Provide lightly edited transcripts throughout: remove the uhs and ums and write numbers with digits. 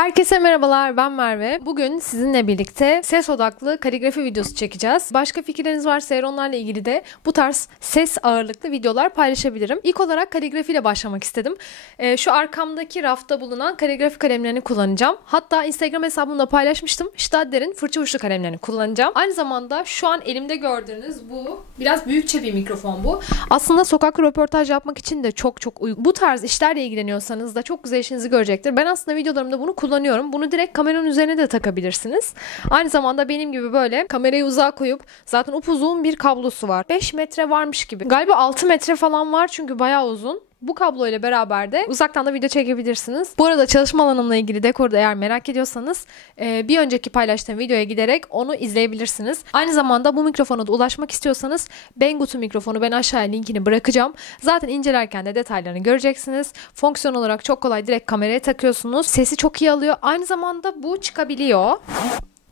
Herkese merhabalar, ben Merve. Bugün sizinle birlikte ses odaklı kaligrafi videosu çekeceğiz. Başka fikirleriniz varsa eğer onlarla ilgili de bu tarz ses ağırlıklı videolar paylaşabilirim. İlk olarak kaligrafi ile başlamak istedim. Şu arkamdaki rafta bulunan kaligrafi kalemlerini kullanacağım. Hatta Instagram hesabımda paylaşmıştım. Staedtler'in fırça uçlu kalemlerini kullanacağım. Aynı zamanda şu an elimde gördüğünüz bu biraz büyükçe bir mikrofon bu. Aslında sokak röportaj yapmak için de çok uygun. Bu tarz işlerle ilgileniyorsanız da çok güzel işinizi görecektir. Ben aslında videolarımda bunu kullanıyorum. Bunu direkt kameranın üzerine de takabilirsiniz. Aynı zamanda benim gibi böyle kamerayı uzağa koyup zaten upuzun bir kablosu var. 5 metre varmış gibi. Galiba 6 metre falan var çünkü bayağı uzun. Bu kablo ile beraber de uzaktan da video çekebilirsiniz. Bu arada çalışma alanımla ilgili dekoru da eğer merak ediyorsanız bir önceki paylaştığım videoya giderek onu izleyebilirsiniz. Aynı zamanda bu mikrofona da ulaşmak istiyorsanız Banggood'un mikrofonu ben aşağıya linkini bırakacağım. Zaten incelerken de detaylarını göreceksiniz. Fonksiyon olarak çok kolay, direkt kameraya takıyorsunuz. Sesi çok iyi alıyor. Aynı zamanda bu çıkabiliyor.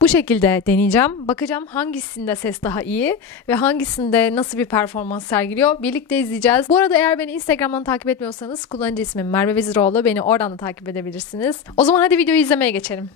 Bu şekilde deneyeceğim. Bakacağım hangisinde ses daha iyi ve hangisinde nasıl bir performans sergiliyor. Birlikte izleyeceğiz. Bu arada eğer beni Instagram'dan takip etmiyorsanız kullanıcı ismim Merve Veziroğlu. Beni oradan da takip edebilirsiniz. O zaman hadi videoyu izlemeye geçelim.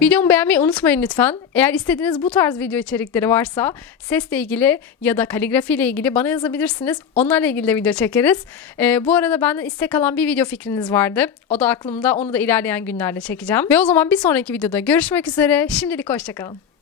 Videomu beğenmeyi unutmayın lütfen. Eğer istediğiniz bu tarz video içerikleri varsa sesle ilgili ya da kaligrafi ile ilgili bana yazabilirsiniz. Onlarla ilgili de video çekeriz. Bu arada benden istek alan bir video fikriniz vardı. O da aklımda. Onu da ilerleyen günlerde çekeceğim. Ve o zaman bir sonraki videoda görüşmek üzere. Şimdilik hoşça kalın.